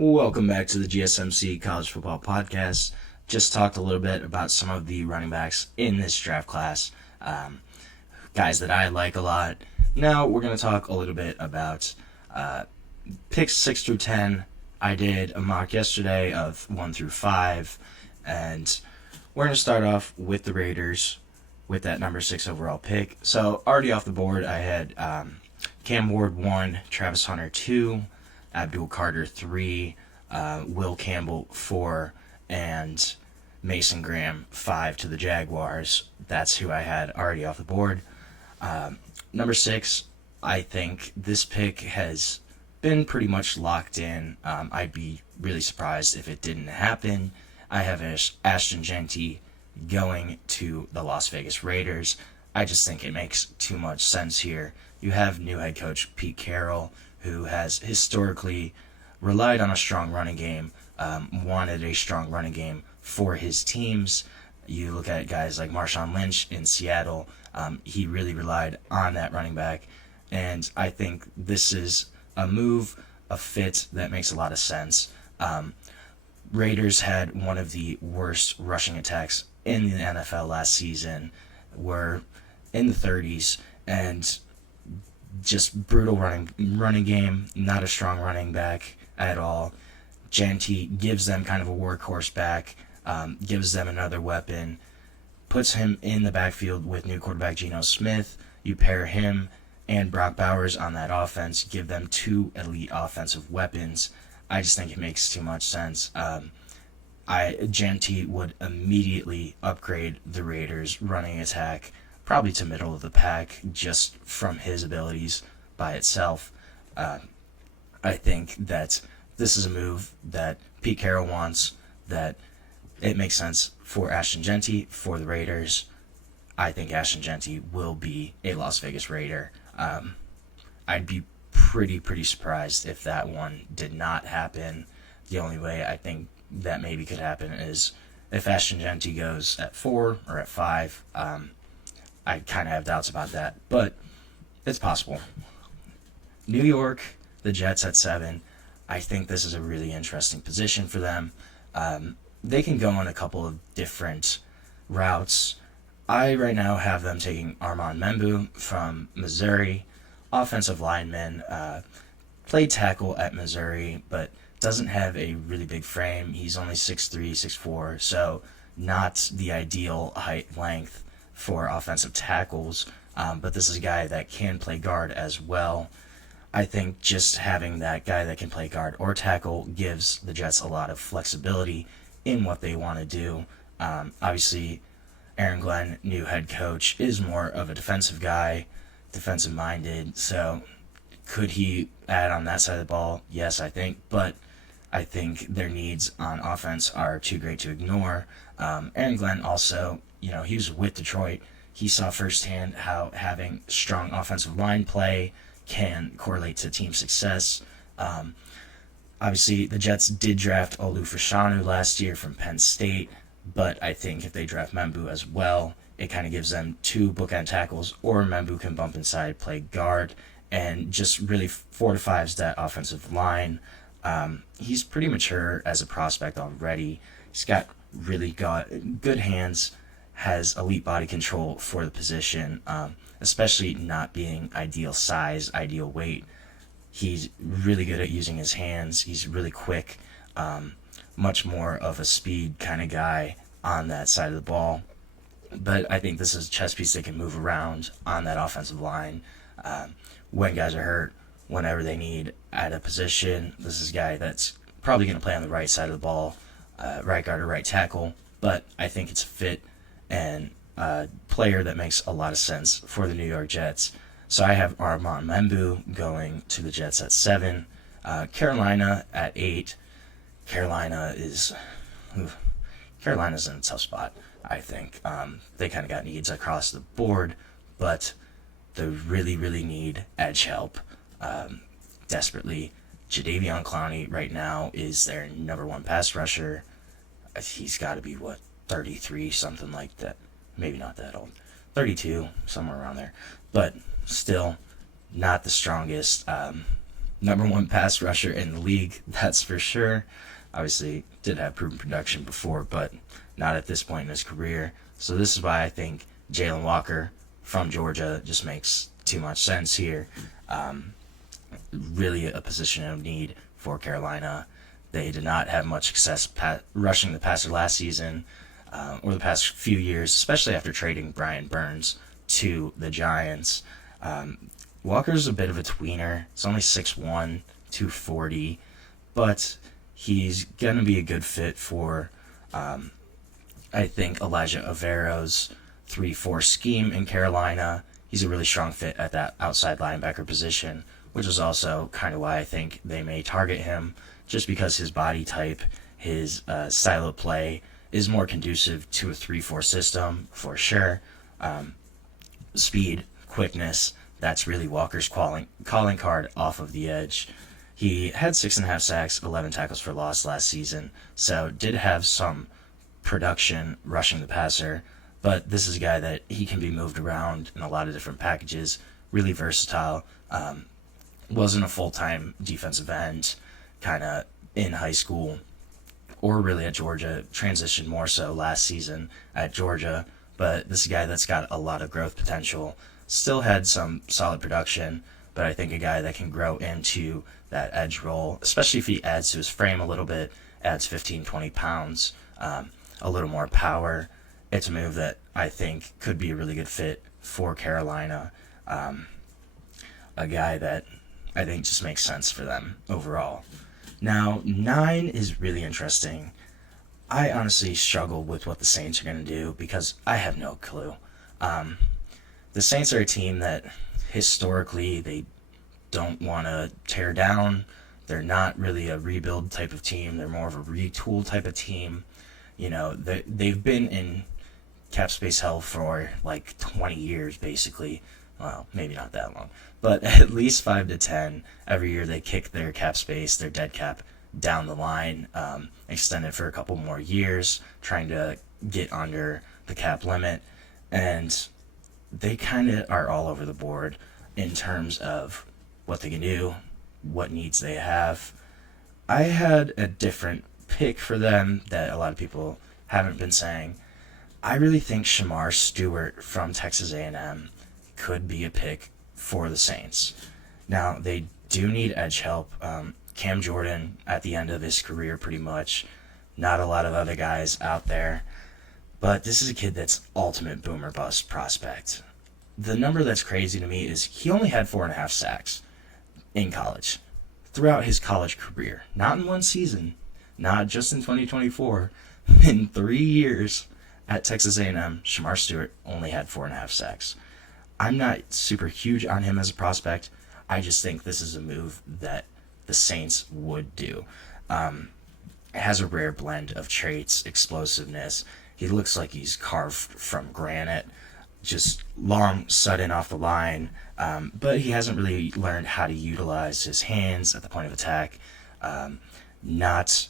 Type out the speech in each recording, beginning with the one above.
Welcome back to the GSMC College Football Podcast. Just talked a little bit about some of the running backs in this draft class, guys that I like a lot. Now we're going to talk a little bit about picks 6 through 10. I did a mock yesterday of 1 through 5, and we're going to start off with the Raiders with that number 6 overall pick. So already off the board, I had Cam Ward 1, Travis Hunter 2, Abdul Carter 3, Will Campbell 4, and Mason Graham 5 to the Jaguars. That's who I had already off the board. Number 6, I think this pick has been pretty much locked in. I'd be really surprised if it didn't happen. I have Ashton Jeanty going to the Las Vegas Raiders. I just think it makes too much sense here. You have new head coach Pete Carroll, who has historically relied on a strong running game, wanted a strong running game for his teams. You look at guys like Marshawn Lynch in Seattle, he really relied on that running back, and I think this is a move, a fit that makes a lot of sense. Raiders had one of the worst rushing attacks in the NFL last season, were in the 30s, and just brutal running game, not a strong running back at all. Jeanty gives them kind of a workhorse back, gives them another weapon, puts him in the backfield with new quarterback Geno Smith. You pair him and Brock Bowers on that offense, give them two elite offensive weapons. I just think it makes too much sense. Jeanty would immediately upgrade the Raiders' running attack, probably to middle of the pack, just from his abilities by itself. I think that this is a move that Pete Carroll wants, that it makes sense for Ashton Jeanty, for the Raiders. I think Ashton Jeanty will be a Las Vegas Raider. I'd be pretty surprised if that one did not happen. The only way I think that maybe could happen is if Ashton Jeanty goes at 4 or at 5. I kind of have doubts about that, but it's possible. New York, the Jets at 7. I think this is a really interesting position for them. They can go on a couple of different routes. I right now have them taking Armand Membou from Missouri, offensive lineman, played tackle at Missouri, but doesn't have a really big frame. He's only 6'3", 6'4", so not the ideal height length for offensive tackles, but this is a guy that can play guard as well. I think just having that guy that can play guard or tackle gives the Jets a lot of flexibility in what they want to do. Obviously, Aaron Glenn, new head coach, is more of a defensive guy, defensive-minded, so could he add on that side of the ball? Yes, I think, but I think their needs on offense are too great to ignore. Aaron Glenn also, he was with Detroit. He saw firsthand how having strong offensive line play can correlate to team success. Obviously, the Jets did draft Olu Fashanu last year from Penn State, but I think if they draft Membou as well, it kind of gives them two bookend tackles, or Membou can bump inside, play guard, and just really fortifies that offensive line. He's pretty mature as a prospect already. He's got really good hands, has elite body control for the position, especially not being ideal size, ideal weight. He's really good at using his hands. He's really quick, much more of a speed kind of guy on that side of the ball. But I think this is a chess piece that can move around on that offensive line when guys are hurt, whenever they need at a position. This is a guy that's probably going to play on the right side of the ball, right guard or right tackle, but I think it's a fit and a player that makes a lot of sense for the New York Jets. So I have Armand Membou going to the Jets at 7, Carolina at 8. Carolina's in a tough spot, I think. They kind of got needs across the board, but they really need edge help desperately. Jadeveon Clowney right now is their number 1 pass rusher. He's got to be, 33, something like that. Maybe not that old. 32, somewhere around there. But still not the strongest. number one pass rusher in the league, that's for sure. Obviously, did have proven production before, but not at this point in his career. So this is why I think Jalon Walker from Georgia just makes too much sense here. Really a position of need for Carolina. They did not have much success rushing the passer last season or the past few years, especially after trading Brian Burns to the Giants. Walker's a bit of a tweener. He's only 6'1", 240, but he's going to be a good fit for, I think, Elijah Avero's 3-4 scheme in Carolina. He's a really strong fit at that outside linebacker position, which is also kind of why I think they may target him, just because his body type, his style of play is more conducive to a 3-4 system, for sure. Speed, quickness, that's really Walker's calling card off of the edge. He had 6.5 sacks, 11 tackles for loss last season, so did have some production rushing the passer, but this is a guy that he can be moved around in a lot of different packages, really versatile. Wasn't a full-time defensive end kind of in high school or really at Georgia, transitioned more so last season at Georgia, but this is a guy that's got a lot of growth potential. Still had some solid production, but I think a guy that can grow into that edge role, especially if he adds to his frame a little bit, adds 15, 20 pounds, a little more power. It's a move that I think could be a really good fit for Carolina. A guy that I think just makes sense for them overall. Now, 9 is really interesting. I honestly struggle with what the Saints are going to do because I have no clue. The Saints are a team that historically they don't want to tear down. They're not really a rebuild type of team. They're more of a retool type of team. You know, they've been in cap space hell for like 20 years, basically. Well, maybe not that long, but at least 5 to 10 every year. They kick their cap space, their dead cap, down the line, extend it for a couple more years, trying to get under the cap limit, and they kind of are all over the board in terms of what they can do, what needs they have. I had a different pick for them that a lot of people haven't been saying. I really think Shamar Stewart from Texas A&M could be a pick for the Saints. Now, they do need edge help. Cam Jordan, at the end of his career, pretty much. Not a lot of other guys out there. But this is a kid that's ultimate boomer bust prospect. The number that's crazy to me is he only had 4.5 sacks in college. Throughout his college career. Not in one season. Not just in 2024. In 3 years at Texas A&M, Shamar Stewart only had 4.5 sacks. I'm not super huge on him as a prospect. I just think this is a move that the Saints would do. Has a rare blend of traits, explosiveness. He looks like he's carved from granite. Just long, sudden off the line. But he hasn't really learned how to utilize his hands at the point of attack. Not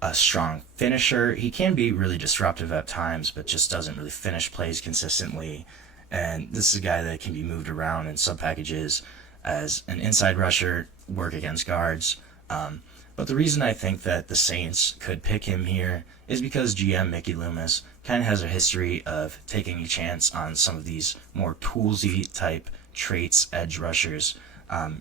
a strong finisher. He can be really disruptive at times, but just doesn't really finish plays consistently. And this is a guy that can be moved around in sub packages as an inside rusher, work against guards. But the reason I think that the Saints could pick him here is because GM Mickey Loomis kind of has a history of taking a chance on some of these more toolsy type traits, edge rushers.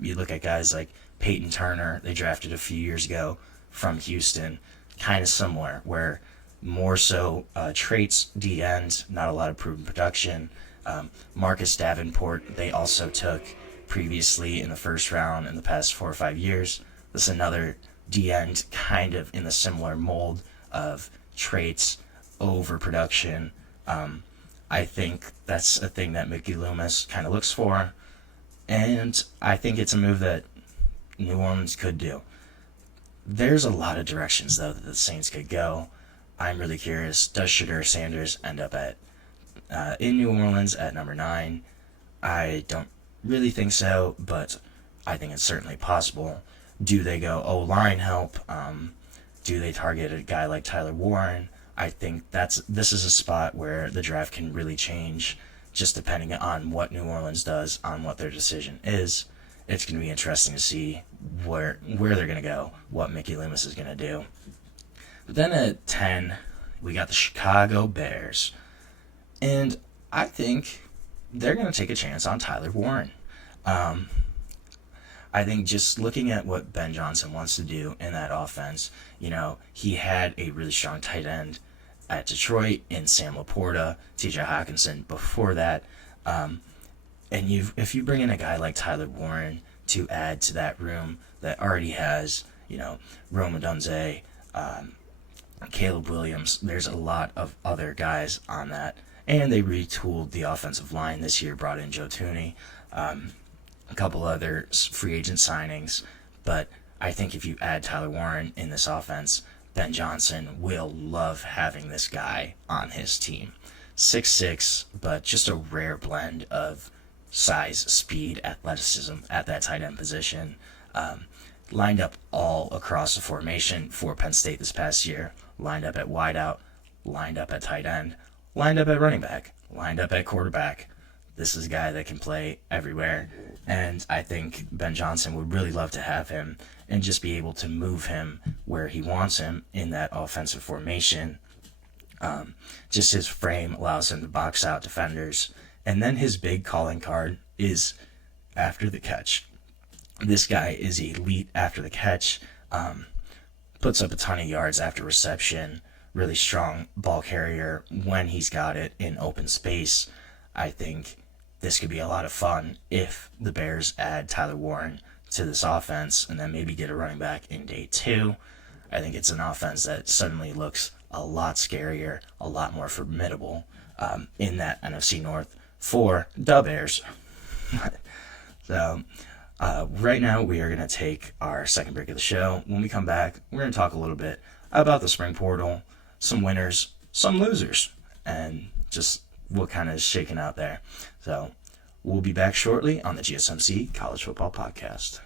You look at guys like Peyton Turner, they drafted a few years ago from Houston, kind of similar, where more so traits, D-end, not a lot of proven production. Marcus Davenport, they also took previously in the first round in the past 4 or 5 years. This is another D-end kind of in the similar mold of traits, overproduction. I think that's a thing that Mickey Loomis kind of looks for, and I think it's a move that New Orleans could do. There's a lot of directions, though, that the Saints could go. I'm really curious, does Shedeur Sanders end up at in New Orleans at number 9? I don't really think so, but I think it's certainly possible. Do they go O-line help? Do they target a guy like Tyler Warren? I think this is a spot where the draft can really change, just depending on what New Orleans does, on what their decision is. it's going to be interesting to see where they're going to go, what Mickey Loomis is going to do. But then at 10, we got the Chicago Bears. And I think they're going to take a chance on Tyler Warren. I think just looking at what Ben Johnson wants to do in that offense, he had a really strong tight end at Detroit in Sam Laporta, TJ Hawkinson before that. And if you bring in a guy like Tyler Warren to add to that room that already has, Rome Odunze, Caleb Williams, there's a lot of other guys on that. And they retooled the offensive line this year, brought in Joe Thuney, a couple other free agent signings. But I think if you add Tyler Warren in this offense, Ben Johnson will love having this guy on his team. 6'6", but just a rare blend of size, speed, athleticism at that tight end position. Lined up all across the formation for Penn State this past year. Lined up at wideout, lined up at tight end, lined up at running back, lined up at quarterback. This is a guy that can play everywhere, and I think Ben Johnson would really love to have him and just be able to move him where he wants him in that offensive formation. Just his frame allows him to box out defenders, and then his big calling card is after the catch. This guy is elite after the catch, puts up a ton of yards after reception, really strong ball carrier when he's got it in open space. I think this could be a lot of fun if the Bears add Tyler Warren to this offense and then maybe get a running back in day 2. I think it's an offense that suddenly looks a lot scarier, a lot more formidable in that NFC North for the Bears. So right now we are going to take our second break of the show. When we come back, we're going to talk a little bit about the spring portal, some winners, some losers, and just what kind of is shaking out there. So we'll be back shortly on the GSMC College Football Podcast.